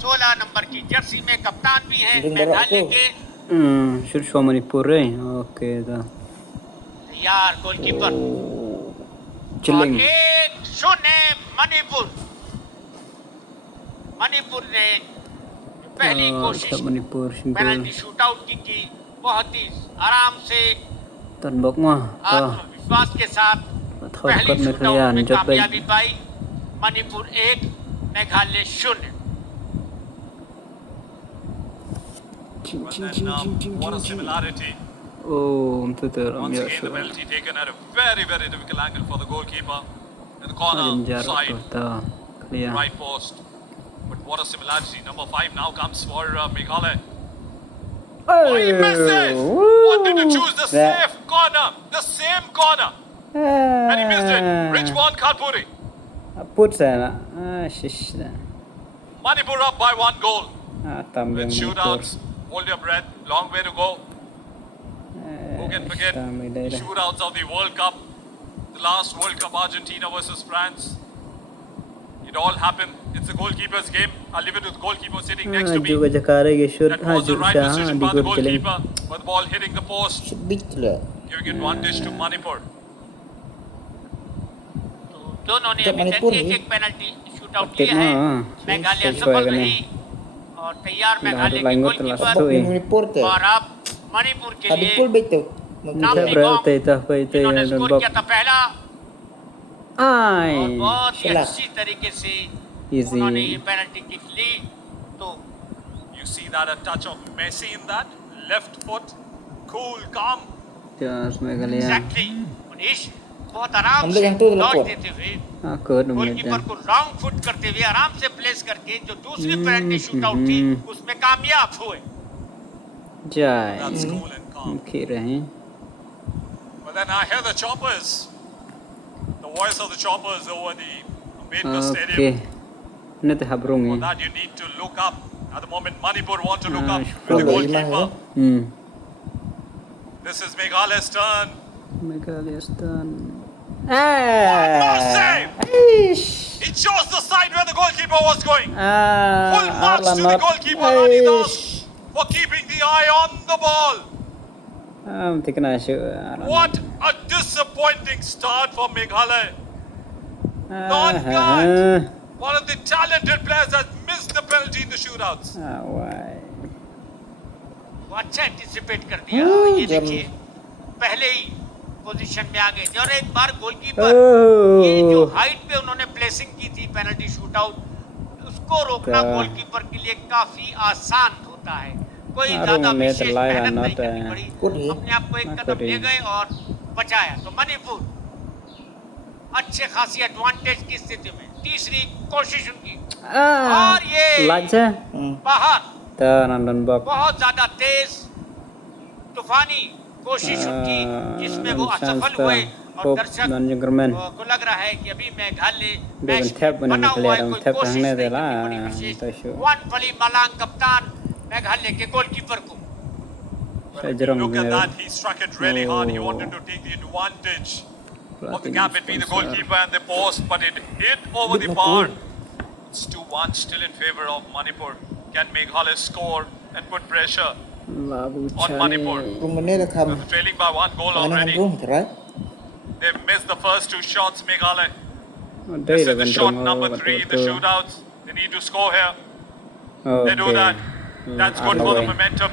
16 number की Jersey में कप्तान भी हैं मेघालय के। should show Manipur रे okay दा तैयार गोलकीपर और chilling 1-0 मणिपुर। मणिपुर ने पहली कोशिश Manipur पेनल्टी शूटआउट की बहुत ही आराम से tan bok ma आत्मविश्वास के साथ पहली शूटआउट में कामयाबी पाई। Manipur 1 Meghalaya 0। What a similarity. oh once Once again, the penalty taken at a very, very difficult angle for the goalkeeper. In the corner side, right post. But what a similarity. Number 5 now comes for Meghalaya. Oh, he misses! Wanted to choose the safe corner, the same corner. And he missed it. Richmond Khalpuri. put sana shish Manipur up by 1 goal. tam With shootouts, hold your breath, long way to go. Who can forget the shootouts of the World Cup? The last World Cup, Argentina versus France. It all happened. It's the goalkeeper's game. I'll leave it to the goalkeeper sitting next to me. That was the right decision by the goalkeeper. But the ball hitting the post, giving advantage to Manipur. दोनों ने अभी तक एक penalty shootout किया है। मेघालय सफल रही और तैयार मेघालय के गोलकीपर और अब मणिपुर के लिए नामनी बॉम्ब इन्होंने स्कोर किया था पहला और बहुत ही अच्छी तरीके से उन्होंने ये पेनल्टी किक ली। तो You see that a touch of Messi in that left foot, cool, calm. Exactly Manish बहुत आराम से लॉक देते हुए गोलकीपर को लॉन्ग फुट करते हुए आराम से प्लेस करके जो दूसरी पेनल्टी शूटआउट थी उसमें कामयाब हुए। That's cool and calm. रहे But then I hear the choppers, the voice of the choppers over the Ambedkar Stadium. For that you need to look up. At the moment Manipur want to look up with the goalkeeper. This is Meghalaya's turn. What save! It shows the side where the goalkeeper was going. Full marks to the goalkeeper Rani Das for keeping the eye on the ball. What a disappointing start for Meghalaya. Non-guard, one of the talented players has missed the penalty in the shootouts. वो अच्छा anticipate कर दिया। ये देखिए पहले ही position में आ गए थे और एक बार गोलकीपर ये जो हाइट पे उन्होंने प्लेसिंग की थी पेनल्टी शूटआउट उसको रोकना गोलकीपर के लिए काफी आसान होता है। कोई ज्यादा विशेष मेहनत नहीं करनी पड़ी, अपने आप को एक कदम ले गए और बचाया। तो मणिपुर अच्छे खासी एडवांटेज की स्थिति में तीसरी कोशिश उनकी और ये बाहर बहुत ज्यादा तेज तूफानी कोशिश उनकी जिसमें वो असफल हुए और दर्शक को लग रहा है कि अभी मेघालय मैच बना हुआ है, कोई कोशिश नहीं बड़ी विशेष। वानपली मलांग कप्तान मेघालय के गोलकीपर को Look at that, he struck it really hard. He wanted to take the advantage of the gap between the goalkeeper and the post, but it hit over the bar. It's 2-1 still in favor of Manipur. Can Meghalaya score and put pressure on Manipur? They're trailing by 1 goal already. They've missed the first 2 shots, Meghalaya. This is the shot number 3 in the shootouts. They need to score here. They do that. That's good for the momentum.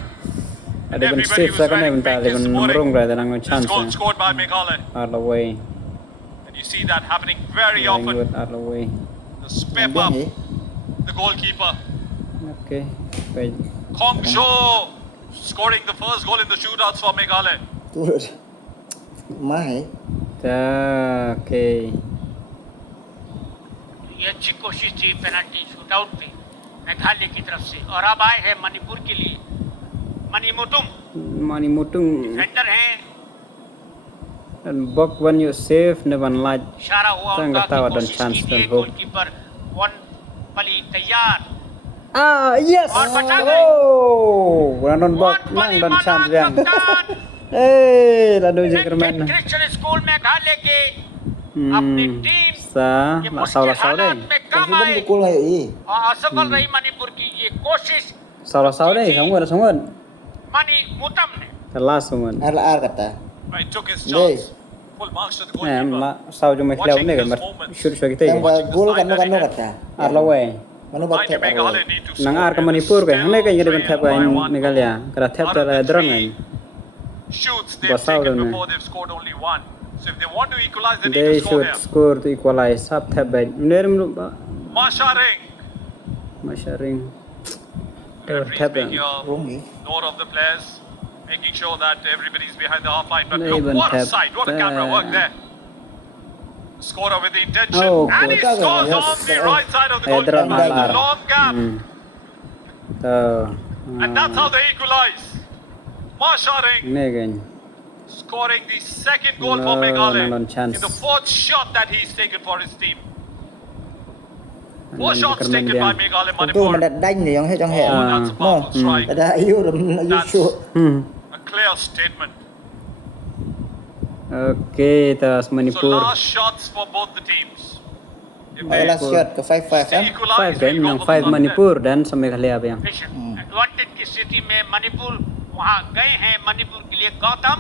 And everybody was ready to make this scoring. This goal scored by Meghalaya. And you see that happening very often. The step up, the goalkeeper. Kong Jo scoring the first goal in the shootouts for Meghalaya. ये अच्छी कोशिश थी penalty shootout पे मेघालय की तरफ से और अब आए हैं मणिपुर के लिए मणिमुतुंग डिफेंडर हैं bok when you save never like इशारा हुआ उनका कि कोशिश कीजिए गोलकीपर वानपली तैयार yes और बचा गए run bok mang dan chance yang hey lalu Jerman Christian school Meghalaya के अपनी टीम sa ये la मुश्किल sau हालात đây में Tapi कम belum आए pukul kayak ini. और असफल रही मणिपुर की ये कोशिश sau đây xong rồi मणि मुतम ने the last one RR kata. Right, took his Đây. chance. Full marks to the em goalkeeper. la sau cho mày leo này cái mặt shoot shoot cái Yang tay gol kan kata. ar la way Manu Mind bat you, tap Meghalaya arway. need to nang score ar ka here. manipur cái Still hane cái trail bên thap by cái one Meghalaya kara thap out of ta the drum three này shoots they've Basau taken rồi before they've scored only one. So if they want to equalize, they need they to score should here. score to equalize sub thap bay ner Masha Ring. masharing Referees thap making a Wrong ni. note of the players, making sure that everybody's behind the half line. But They look, even what a have sight, what a camera work there. Scorer with the intention, Oh, and he good. scores Yes. on the right side of the Hey, goalkeeper. drama The lar. long gap, to and that's how they equalize. Masha Ring ne gan scoring the second goal for No, Meghalaya no chance. in the fourth shot that he's taken for his team. Four Anh shots Kerman taken by dia. Meghalaya Itu Manipur. mendat dang ni yang hejang he. Oh, that's a No. powerful strike. Ada ayu ram ayu That's shoot. a clear statement. okay tas So Manipur last shots for both the teams. If Oh, last shot ke 5-5 they kan? equalize, 5 they kan go yang for the 5 sudden Manipur dan sa Meghalaya pa yan advantage की स्थिति में मणिपुर वहां गए हैं मणिपुर के लिए Gautam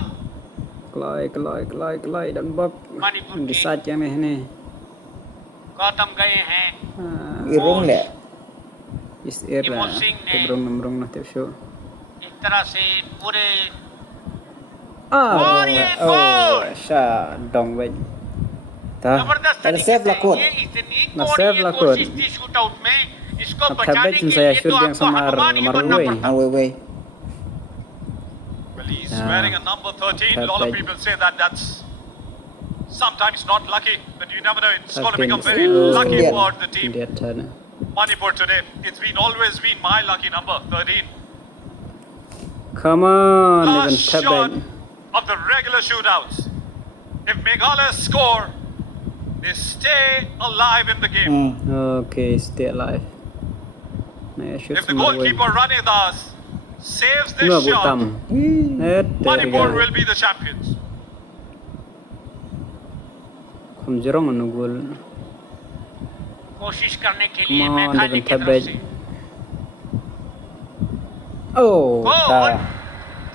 kloi dan bak Manipur di ki- saat yang ini Gautam गए हैं Irung le. is air Timon lah Singh ने- tebrong na tip show एक तरह से पूरे ah और ये goal! sha dong wait ta जबरदस्त Ada तरीके save से lakot. ये इतनी ना कोड़ी save ये lakot. कोशिश थी शूट आउट में इसको अब बचाने थब्बे के जिनसे लिए shoot तो yang आपको sama हनुमान ही बनना Marway. पड़ता Away. Well, he's Yeah. wearing a number 13. A Fair lot of play. people say that that's sometimes not lucky, but you never know. It's going to become very Indian. lucky Indian. for the team. dia turn Manipur today. It's been always been my lucky number 13. come on even Last shot thab of the regular shootouts. If Meghalaya score, they stay alive in the game. okay stay alive nah shoot If the goalkeeper Ranidas saves this no shot, butam Manipur will be the champions. kumjorong anu gol कोशिश करने के come लिए on Meghalaya even की thab तरफ से oh Goal. ta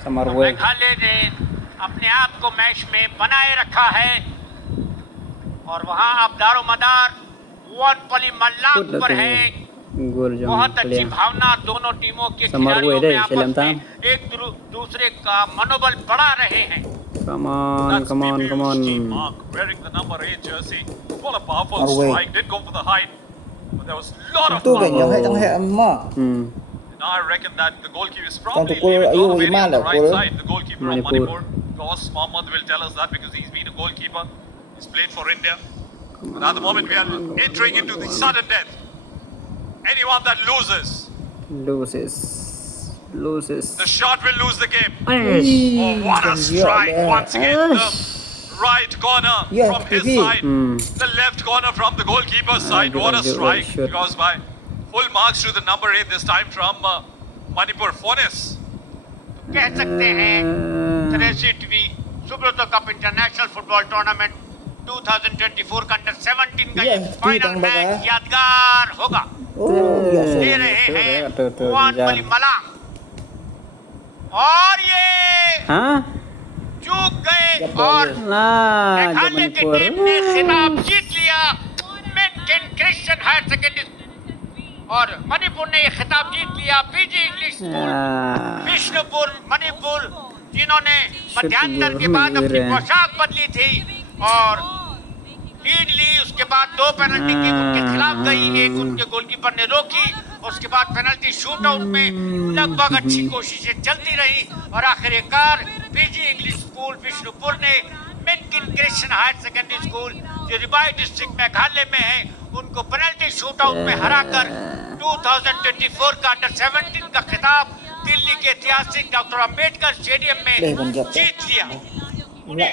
samar तो way Meghalaya ने अपने आप को मैच में बनाए रखा है और वहां आप दारोमदार वनपली मल्लांग पर है gol jong बहुत अच्छी clear भावना दोनों टीमों के समर खिलाड़ियों हुए में रे, आपस शैलम में ताम। एक दूसरे का मनोबल बढ़ा रहे हैं come on That's come on BBU's Mark wearing the number 8 jersey. What a powerful Away. strike. Did go for the height. But there was a lot of Tu ben power. yang hejang he amma. Now I reckon that the goalkeeper is probably Tanto leaving goal all the ayu way lima on the lah, right goal. side. The goalkeeper of Manipur. Manipur. Of course, Mohammad will tell us that because he's been a goalkeeper. He's played for India. But at the moment we are entering into the sudden death. Anyone that loses, loses the shot will lose the game. Ay, Oh, what a strike once again. The right corner Yeah, from his TV. side. The left corner from the goalkeeper's side. What a good strike. shot. Because by full marks to the number 8 this time from Manipur Fonis. कह सकते हैं 63वीं Subroto cup international football tournament 2024 का under 17 का ये Yeah, final ठीक match है। यादगार होगा Oh, ya दे so. रहे हैं तो वनपली मलांग और ये हाँ चूक गए जब और lah मेघालय की Manipur टीम ने खिताब जीत लिया मेनकिन क्रिश्चियन हायर सेकेंडरी और मणिपुर ने ये खिताब जीत लिया PG English school Vishnupur Manipur जिन्होंने मध्यांतर के बाद अपनी पोशाक बदली थी और लीड ली उसके बाद 2 पेनल्टी किक उनके खिलाफ गई एक उनके गोलकीपर ने रोकी उसके बाद पेनल्टी शूटआउट में लगभग अच्छी कोशिशें चलती रही और आखिरकार पीजी इंग्लिश स्कूल विष्णुपुर ने मेनकिन क्रिश्चियन हायर सेकेंडरी स्कूल जो रिबाई डिस्ट्रिक्ट मेघालय में है उनको पेनल्टी शूटआउट में हराकर 2024 का अंडर 17 का खिताब दिल्ली के ऐतिहासिक डॉक्टर अंबेडकर स्टेडियम में नहीं, पंजाब। जीत लिया Enggak.